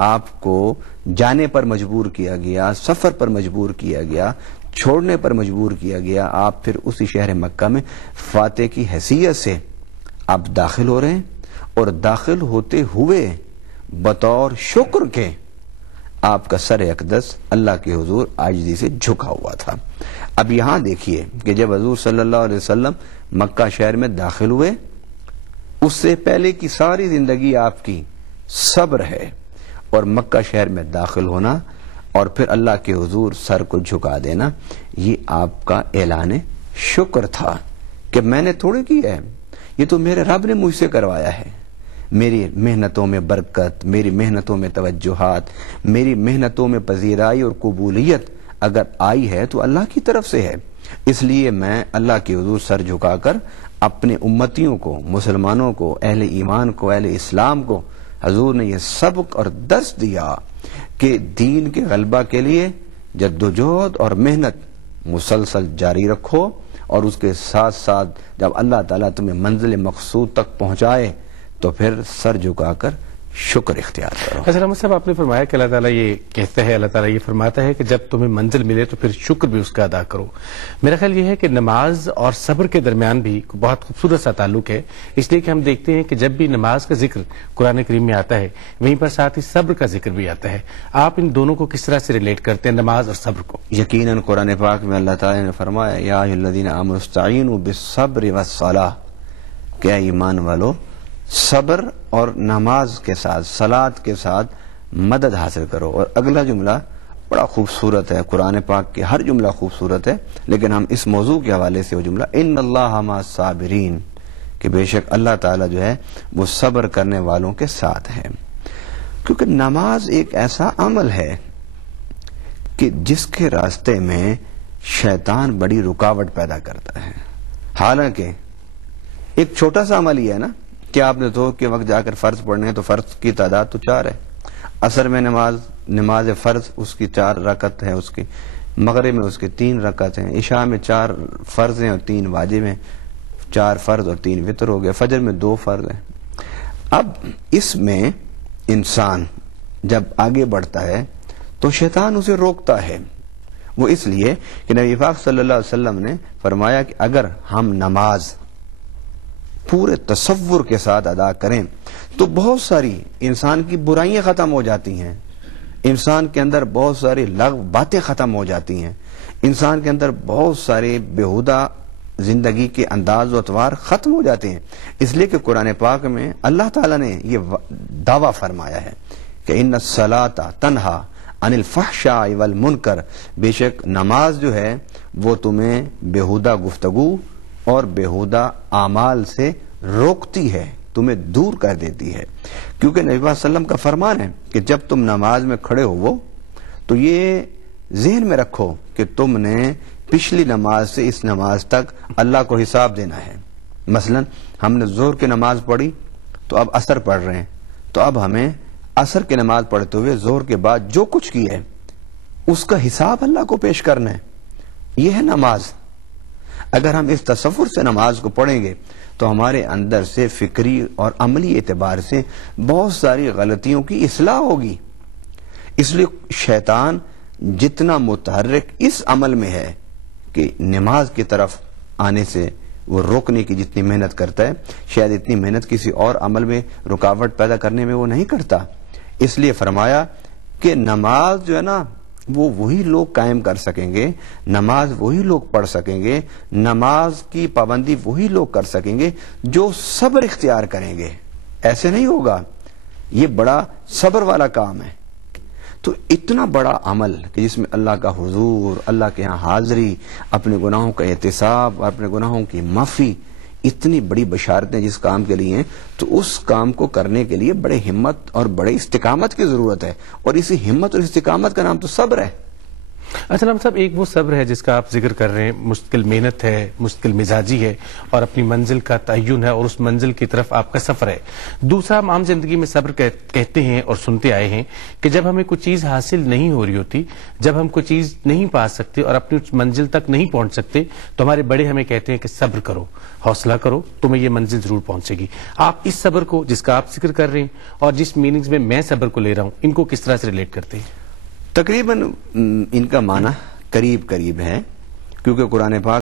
آپ کو جانے پر مجبور کیا گیا، سفر پر مجبور کیا گیا، چھوڑنے پر مجبور کیا گیا، آپ پھر اسی شہر مکہ میں فاتح کی حیثیت سے آپ داخل ہو رہے ہیں، اور داخل ہوتے ہوئے بطور شکر کے آپ کا سر اقدس اللہ کے حضور عاجزی سے جھکا ہوا تھا۔ اب یہاں دیکھیے کہ جب حضور صلی اللہ علیہ وسلم مکہ شہر میں داخل ہوئے، اس سے پہلے کی ساری زندگی آپ کی صبر ہے، اور مکہ شہر میں داخل ہونا اور پھر اللہ کے حضور سر کو جھکا دینا، یہ آپ کا اعلان شکر تھا کہ میں نے تھوڑے کیا ہے، یہ تو میرے رب نے مجھ سے کروایا ہے۔ میری محنتوں میں برکت، میری محنتوں میں توجہات، میری محنتوں میں پذیرائی اور قبولیت اگر آئی ہے تو اللہ کی طرف سے ہے، اس لیے میں اللہ کے حضور سر جھکا کر اپنے امتیوں کو، مسلمانوں کو، اہل ایمان کو، اہل اسلام کو حضور نے یہ سبق اور درس دیا کہ دین کے غلبہ کے لیے جدوجہد اور محنت مسلسل جاری رکھو، اور اس کے ساتھ ساتھ جب اللہ تعالیٰ تمہیں منزل مقصود تک پہنچائے تو پھر سر جھکا کر شکر اختیار کرو۔ حضرت احمد صاحب، آپ نے فرمایا کہ اللہ تعالیٰ یہ کہتا ہے، اللہ تعالیٰ یہ فرماتا ہے کہ جب تمہیں منزل ملے تو پھر شکر بھی اس کا ادا کرو۔ میرا خیال یہ ہے کہ نماز اور صبر کے درمیان بھی بہت خوبصورت سا تعلق ہے، اس لیے کہ ہم دیکھتے ہیں کہ جب بھی نماز کا ذکر قرآن کریم میں آتا ہے، وہیں پر ساتھ ہی صبر کا ذکر بھی آتا ہے۔ آپ ان دونوں کو کس طرح سے ریلیٹ کرتے ہیں، نماز اور صبر کو؟ یقیناً قرآن پاک میں اللہ تعالیٰ نے فرمایا یا ایھا الذین آمنوا استعینوا بالصبر والصلاۃ، کہ ایمان والو صبر اور نماز کے ساتھ، صلاۃ کے ساتھ مدد حاصل کرو۔ اور اگلا جملہ بڑا خوبصورت ہے، قرآن پاک کے ہر جملہ خوبصورت ہے، لیکن ہم اس موضوع کے حوالے سے وہ جملہ ان اللہ مع الصابرین، کہ بے شک اللہ تعالیٰ جو ہے وہ صبر کرنے والوں کے ساتھ ہے۔ کیونکہ نماز ایک ایسا عمل ہے کہ جس کے راستے میں شیطان بڑی رکاوٹ پیدا کرتا ہے۔ حالانکہ ایک چھوٹا سا عمل یہ ہے نا کہ آپ نے ظہر کے وقت جا کر فرض پڑھنے ہیں تو فرض کی تعداد تو 4 ہے، عصر میں نماز فرض اس کی 4 رکعت ہے، اس کی مغرب میں اس کے 3 رکعت ہیں، عشاء میں 4 فرض ہیں اور 3 واجب ہیں، 4 فرض اور 3 وتر ہو گئے، فجر میں 2 فرض ہیں۔ اب اس میں انسان جب آگے بڑھتا ہے تو شیطان اسے روکتا ہے، وہ اس لیے کہ نبی پاک صلی اللہ علیہ وسلم نے فرمایا کہ اگر ہم نماز پورے تصور کے ساتھ ادا کریں تو بہت ساری انسان کی برائیاں ختم ہو جاتی ہیں، انسان کے اندر بہت ساری لغو باتیں ختم ہو جاتی ہیں، انسان کے اندر بہت سارے بیہودہ زندگی کے انداز و اطوار ختم ہو جاتے ہیں۔ اس لیے کہ قرآن پاک میں اللہ تعالیٰ نے یہ دعویٰ فرمایا ہے کہ ان الصلاۃ تنہی عن الفحشاء والمنکر، بے شک نماز جو ہے وہ تمہیں بیہودہ گفتگو اور بیہودہ اعمال سے روکتی ہے، تمہیں دور کر دیتی ہے۔ کیونکہ نبی صلی اللہ علیہ وسلم کا فرمان ہے کہ جب تم نماز میں کھڑے ہو تو یہ ذہن میں رکھو کہ تم نے پچھلی نماز سے اس نماز تک اللہ کو حساب دینا ہے۔ مثلا ہم نے ظہر کی نماز پڑھی تو اب عصر پڑھ رہے ہیں، تو اب ہمیں عصر کی نماز پڑھتے ہوئے ظہر کے بعد جو کچھ کیا ہے اس کا حساب اللہ کو پیش کرنا ہے، یہ ہے نماز۔ اگر ہم اس تصور سے نماز کو پڑھیں گے تو ہمارے اندر سے فکری اور عملی اعتبار سے بہت ساری غلطیوں کی اصلاح ہوگی۔ اس لیے شیطان جتنا متحرک اس عمل میں ہے کہ نماز کی طرف آنے سے وہ روکنے کی جتنی محنت کرتا ہے، شاید اتنی محنت کسی اور عمل میں رکاوٹ پیدا کرنے میں وہ نہیں کرتا۔ اس لیے فرمایا کہ نماز جو ہے نا وہ وہی لوگ قائم کر سکیں گے، نماز وہی لوگ پڑھ سکیں گے، نماز کی پابندی وہی لوگ کر سکیں گے جو صبر اختیار کریں گے۔ ایسے نہیں ہوگا، یہ بڑا صبر والا کام ہے۔ تو اتنا بڑا عمل کہ جس میں اللہ کا حضور، اللہ کے ہاں حاضری، اپنے گناہوں کا احتساب، اپنے گناہوں کی معافی، اتنی بڑی بشارتیں جس کام کے لیے ہیں، تو اس کام کو کرنے کے لیے بڑے ہمت اور بڑے استقامت کی ضرورت ہے، اور اسی ہمت اور استقامت کا نام تو صبر ہے۔ اچھا نام صاحب، ایک وہ صبر ہے جس کا آپ ذکر کر رہے ہیں، مشکل محنت ہے، مشکل مزاجی ہے، اور اپنی منزل کا تعین ہے، اور اس منزل کی طرف آپ کا سفر ہے۔ دوسرا، ہم عام زندگی میں صبر کہتے ہیں اور سنتے آئے ہیں کہ جب ہمیں کوئی چیز حاصل نہیں ہو رہی ہوتی، جب ہم کوئی چیز نہیں پا سکتے اور اپنی اس منزل تک نہیں پہنچ سکتے، تو ہمارے بڑے ہمیں کہتے ہیں کہ صبر کرو، حوصلہ کرو، تمہیں یہ منزل ضرور پہنچے گی۔ آپ اس صبر کو جس کا آپ ذکر کر رہے ہیں اور جس میننگز میں صبر کو لے رہا ہوں، ان کو کس طرح سے ریلیٹ کرتے ہیں؟ تقریباً ان کا معنی قریب قریب ہے، کیونکہ قرآن پاک